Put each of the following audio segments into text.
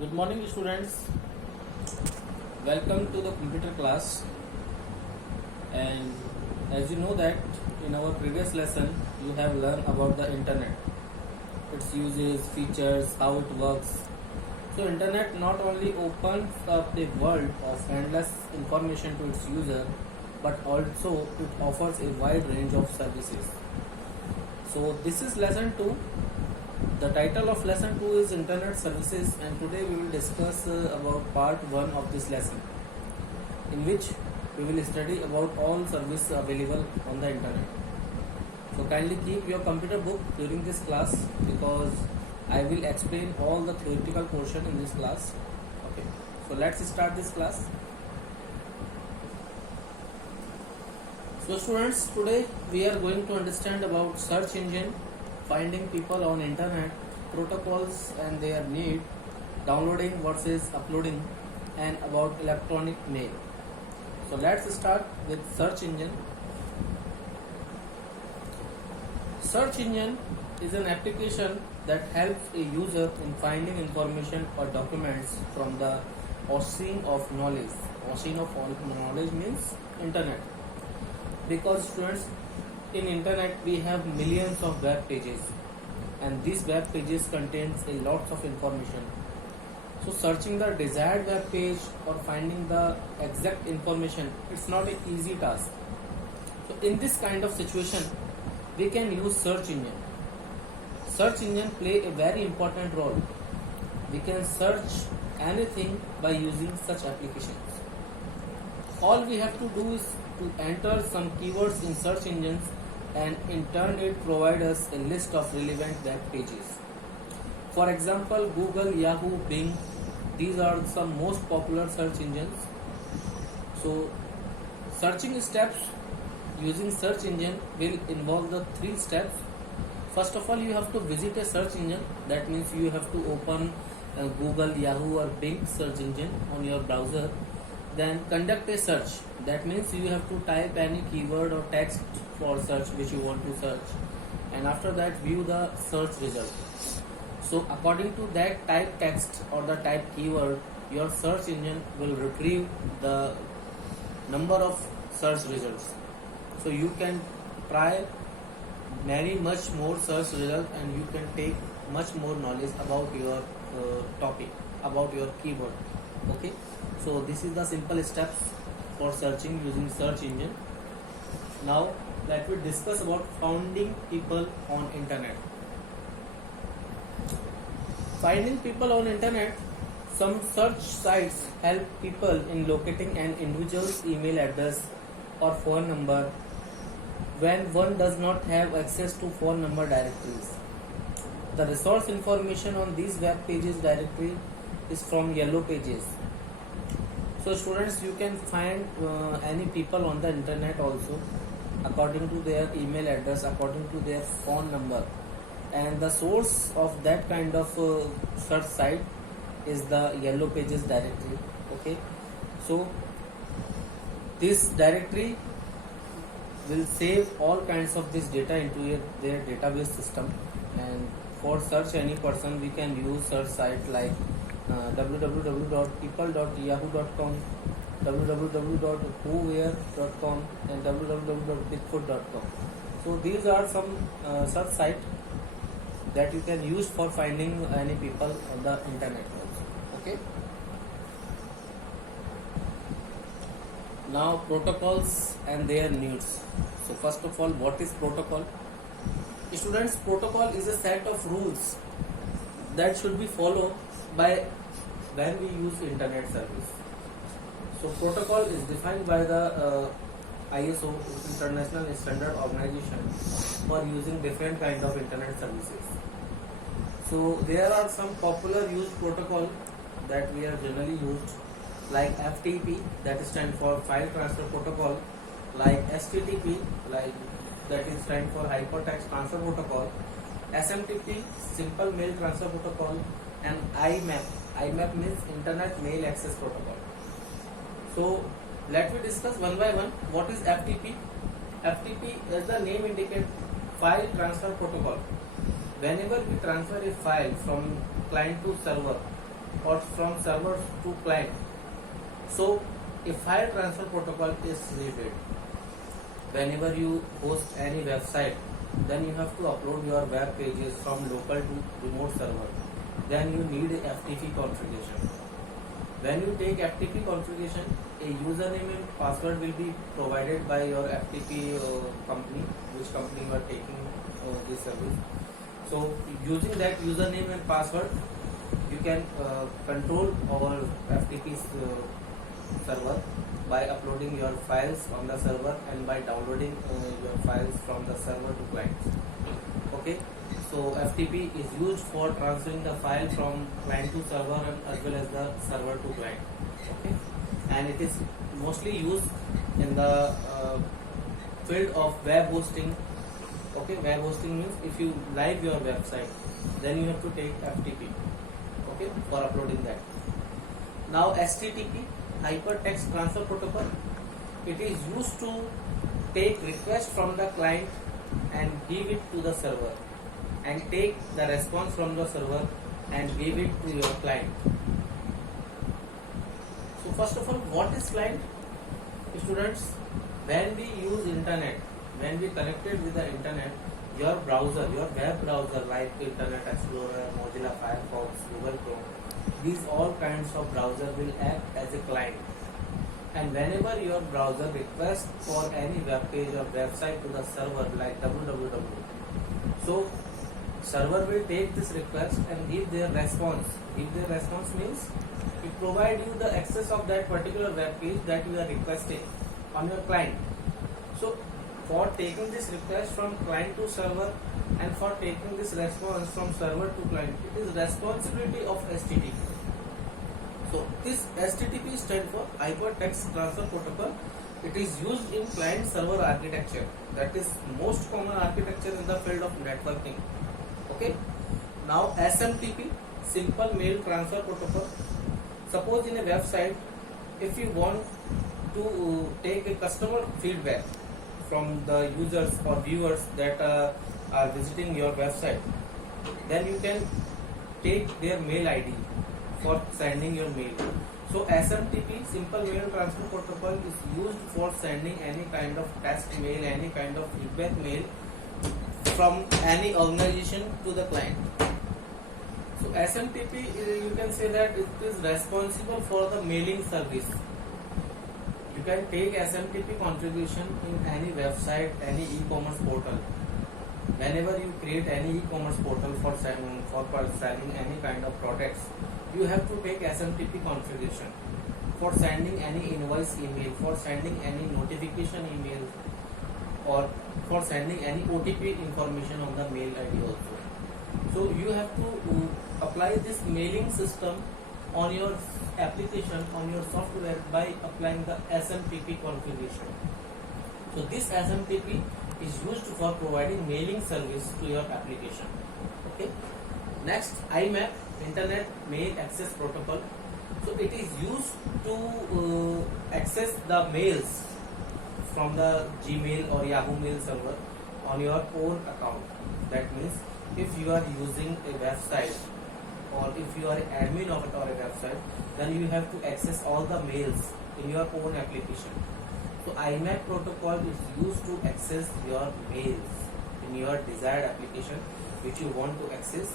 Good morning, students. Welcome to the computer class. And as you know that in our previous lesson, you have learned about the internet, its uses, features, how it works. So, internet not only opens up a world of endless information to its user, but also it offers a wide range of services. So, this is lesson 2. The title of lesson 2 is Internet Services, and today we will discuss about part 1 of this lesson, in which we will study about all services available on the internet. So kindly keep your computer book during this class because I will explain all the theoretical portion in this class. Okay, so let's start this class. So students, today we are going to understand about search engine, finding people on internet, protocols and their need, downloading versus uploading, and about electronic mail. So let's start with search engine. Search engine is an application that helps a user in finding information or documents from the ocean of knowledge. Ocean of knowledge means internet. Because students, in internet we have millions of web pages, and these web pages contains a lot of information. So searching the desired web page or finding the exact information, it's not an easy task. So in this kind of situation, we can use search engine. Search engine play a very important role. We can search anything by using such applications. All we have to do is to enter some keywords in search engines, and in turn it provides us a list of relevant web pages. For example, Google, Yahoo, Bing, these are some most popular search engines. So searching steps using search engine will involve the 3 steps. First of all, you have to visit a search engine. That means you have to open Google, Yahoo or Bing search engine on your browser. Then conduct a search. That means you have to type any keyword or text for search which you want to search, and after that view the search result. So according to that type text or the type keyword, your search engine will retrieve the number of search results. So you can try many much more search results, and you can take much more knowledge about your topic, about your keyword. Okay, so this is the simple steps for searching using search engine. Now let me discuss about finding people on internet. Finding people on internet, some search sites help people in locating an individual's email address or phone number when one does not have access to phone number directories. The resource information on these web pages directory is from Yellow Pages. So students, you can find any people on the internet also according to their email address, according to their phone number, and the source of that kind of search site is the Yellow Pages directory. Okay, so this directory will save all kinds of this data into their database system, and for search any person we can use search site like www.people.yahoo.com, www.whowhere.com, and www.bigfoot.com. So these are some search sites that you can use for finding any people on the internet also. Okay. Now protocols and their needs. So first of all, what is protocol? Students, protocol is a set of rules that should be followed by when we use internet service. So protocol is defined by the ISO, International Standard Organization, for using different kind of internet services. So there are some popular used protocol that we are generally used, like FTP, that stands for File Transfer Protocol, like STTP, like that is stand for Hypertext Transfer Protocol, SMTP, Simple Mail Transfer Protocol, and IMAP. IMAP means Internet Mail Access Protocol. So let me discuss one by one. What is FTP? FTP, as the name indicates, File Transfer Protocol. Whenever we transfer a file from client to server, or from server to client. So a file transfer protocol is needed. Whenever you host any website, then you have to upload your web pages from local to remote server. Then you need a FTP configuration. When you take FTP configuration, a username and password will be provided by your FTP company, which company you are taking this service. So using that username and password, you can control our FTP server by uploading your files on the server and by downloading your files from the server to clients. Okay, so FTP is used for transferring the file from client to server and as well as the server to client. Okay, and it is mostly used in the field of web hosting. Okay, web hosting means if you live your website, then you have to take FTP. Okay, for uploading that. Now HTTP, Hypertext Transfer Protocol, it is used to take request from the client and give it to the server, and take the response from the server and give it to your client. So first of all, what is client? Students, when we use internet, when we connected with the internet, your browser, your web browser like Internet Explorer, Mozilla Firefox, Google Chrome, these all kinds of browser will act as a client. And whenever your browser requests for any web page or website to the server like www, so server will take this request and give their response. Give their response means it provide you the access of that particular web page that you are requesting on your client. So for taking this request from client to server and for taking this response from server to client, it is responsibility of HTTP. So this HTTP stands for Hypertext Transfer Protocol. It is used in client server architecture. That is most common architecture in the field of networking. Okay. Now SMTP, Simple Mail Transfer Protocol. Suppose in a website, if you want to take a customer feedback from the users or viewers that are visiting your website, then you can take their mail ID for sending your mail. So SMTP, Simple Mail Transfer Protocol, is used for sending any kind of test mail, any kind of feedback mail from any organization to the client. So SMTP, you can say that it is responsible for the mailing service. You can take SMTP configuration in any website, any e-commerce portal. Whenever you create any e-commerce portal for selling any kind of products, you have to take SMTP configuration for sending any invoice email, for sending any notification email, or for sending any OTP information on the mail ID also. So you have to apply this mailing system on your application, on your software by applying the SMTP configuration. So this SMTP is used for providing mailing service to your application. Okay. Next, IMAP, Internet Mail Access Protocol. So it is used to access the mails from the Gmail or Yahoo Mail server on your own account. That means if you are using a website or if you are an admin of it or a website, then you have to access all the mails in your own application. So IMAP protocol is used to access your mails in your desired application which you want to access.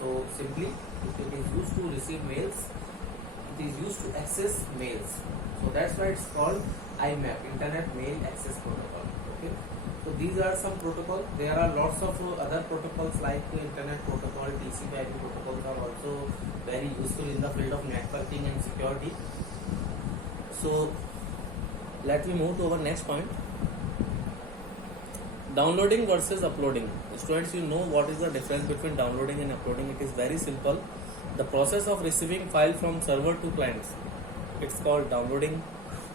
So simply, if it is used to receive mails, it is used to access mails. So that's why it's called IMAP, Internet Mail Access Protocol. Okay. So these are some protocols. There are lots of other protocols like Internet Protocol, TCP/IP protocols are also very useful in the field of networking and security. So let me move to our next point. Downloading versus uploading. Students, you know what is the difference between downloading and uploading. It is very simple. The process of receiving file from server to clients, it's called downloading.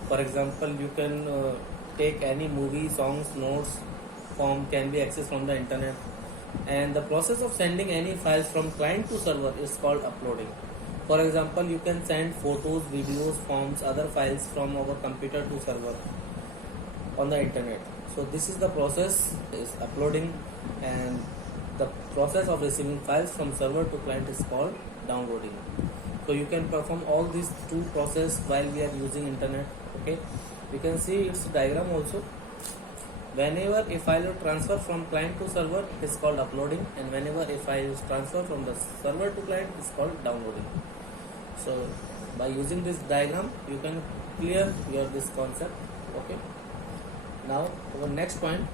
For example, you can take any movie, songs, notes, form can be accessed from the internet. And the process of sending any files from client to server is called uploading. For example, you can send photos, videos, forms, other files from our computer to server on the internet. So this is the process is uploading, and the process of receiving files from server to client is called downloading. So you can perform all these two process while we are using internet. Okay, you can see its diagram also. Whenever a file is transferred from client to server, it is called uploading, and whenever a file is transferred from the server to client, it is called downloading. So by using this diagram, you can clear your this concept. Okay. Now our next point,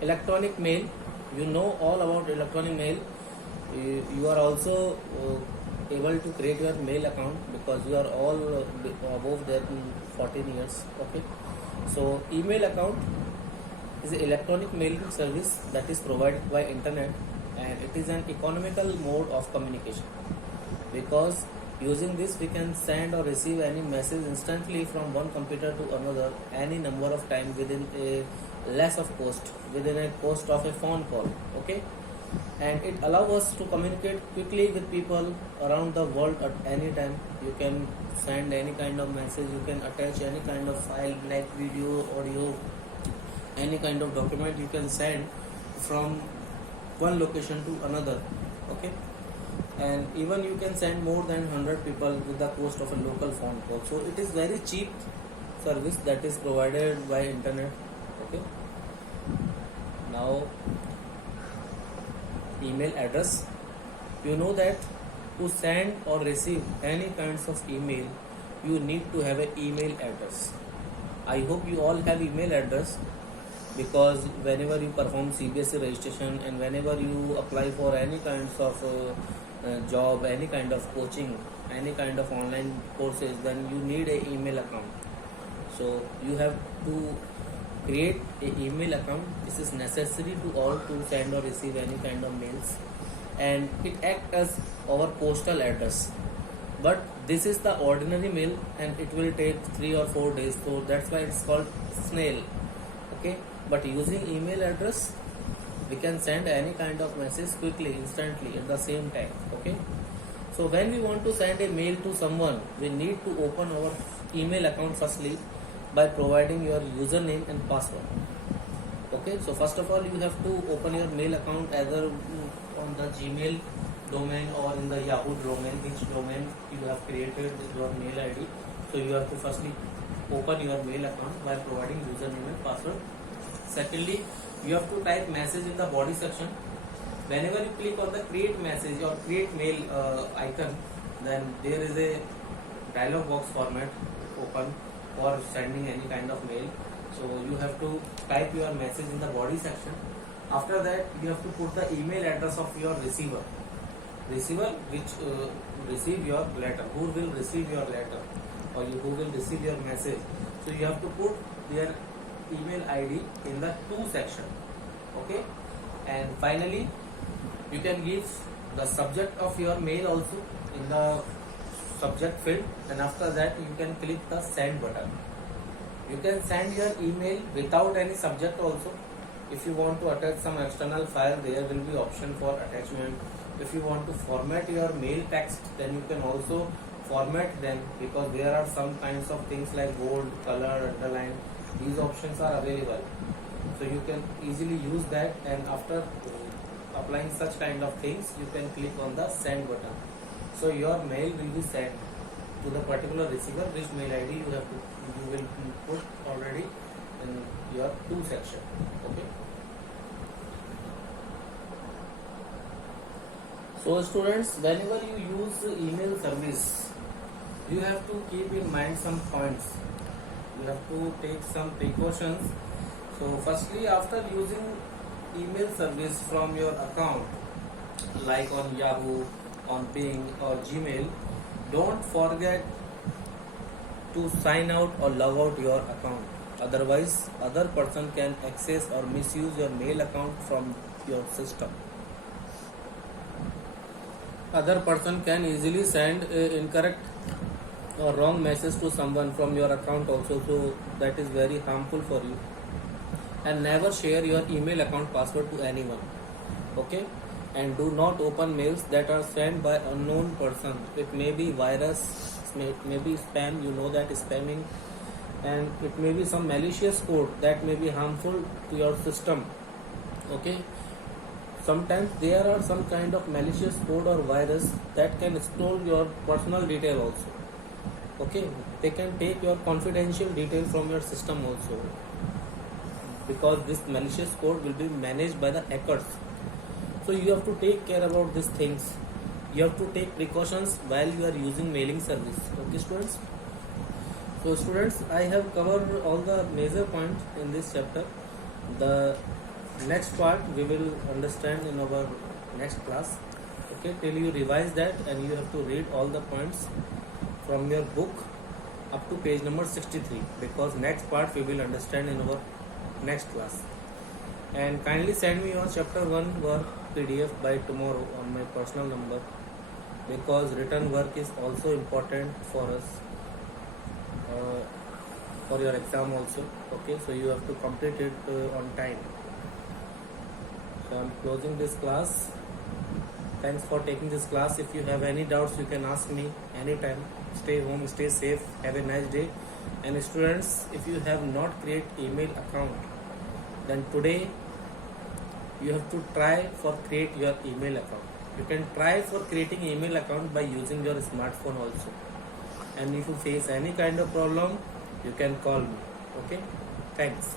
electronic mail. You know all about electronic mail. You are also able to create your mail account because you are all above there in 14 years. Okay. So email account is an electronic mailing service that is provided by internet, and it is an economical mode of communication because using this we can send or receive any message instantly from one computer to another any number of time within a less of cost, within a cost of a phone call. Okay, and it allows us to communicate quickly with people around the world at any time. You can send any kind of message, you can attach any kind of file like video, audio, any kind of document you can send from one location to another. Okay, and even you can send more than 100 people with the cost of a local phone call. So it is very cheap service that is provided by internet. Okay, now email address. You know that to send or receive any kinds of email, you need to have an email address. I hope you all have email address because whenever you perform CBSE registration and whenever you apply for any kinds of job, any kind of coaching, any kind of online courses, then you need an email account. So you have to create an email account. This is necessary to all to send or receive any kind of mails, and it acts as our postal address. But this is the ordinary mail and it will take 3 or 4 days, so that's why it's called snail. Okay, but using email address we can send any kind of message quickly, instantly, at the same time. Okay, so when we want to send a mail to someone, we need to open our email account firstly by providing your username and password. Okay, so first of all you have to open your mail account either on the Gmail domain or in the Yahoo domain, which domain you have created with your mail ID. So you have to firstly open your mail account by providing username and password. Secondly, you have to type message in the body section. Whenever you click on the create message or create mail icon, then there is a dialog box format open for sending any kind of mail. So you have to type your message in the body section. After that, you have to put the email address of your receiver which receive your letter, who will receive your letter or who will receive your message. So you have to put their email ID in the to section. Okay, and finally you can give the subject of your mail also in the subject field, and after that you can click the send button. You can send your email without any subject also. If you want to attach some external file, there will be option for attachment. If you want to format your mail text, then you can also format them because there are some kinds of things like bold, color, underline. These options are available. So you can easily use that, and after applying such kind of things, you can click on the send button. So your mail will be sent to the particular receiver, which mail ID you will put already in your to section. Okay. So students, whenever you use email service, you have to keep in mind some points. You have to take some precautions. So firstly, after using email service from your account, like on Yahoo, on Bing or Gmail, don't forget to sign out or log out your account. Otherwise, other person can access or misuse your mail account from your system. Other person can easily send incorrect or wrong message to someone from your account also, so that is very harmful for you. And never share your email account password to anyone. Okay, and do not open mails that are sent by unknown person. It may be virus, it may be spam, you know that is spamming, and it may be some malicious code that may be harmful to your system. Okay, Sometimes there are some kind of malicious code or virus that can store your personal detail also. Okay, they can take your confidential detail from your system also, because this malicious code will be managed by the hackers. So you have to take care about these things. You have to take precautions while you are using mailing service. Okay, students. So students, I have covered all the major points in this chapter. The next part we will understand in our next class. Okay, till you revise that and you have to read all the points from your book up to page number 63, because next part we will understand in our next class. And kindly send me your chapter 1 work PDF by tomorrow on my personal number, because written work is also important for us, for your exam also. Okay, so you have to complete it on time. So I'm closing this class. Thanks for taking this class. If you have any doubts, you can ask me anytime. Stay home, stay safe, have a nice day. And students, if you have not create email account, then today you have to try for create your email account. You can try for creating email account by using your smartphone also. And if you face any kind of problem, you can call me. Okay, thanks.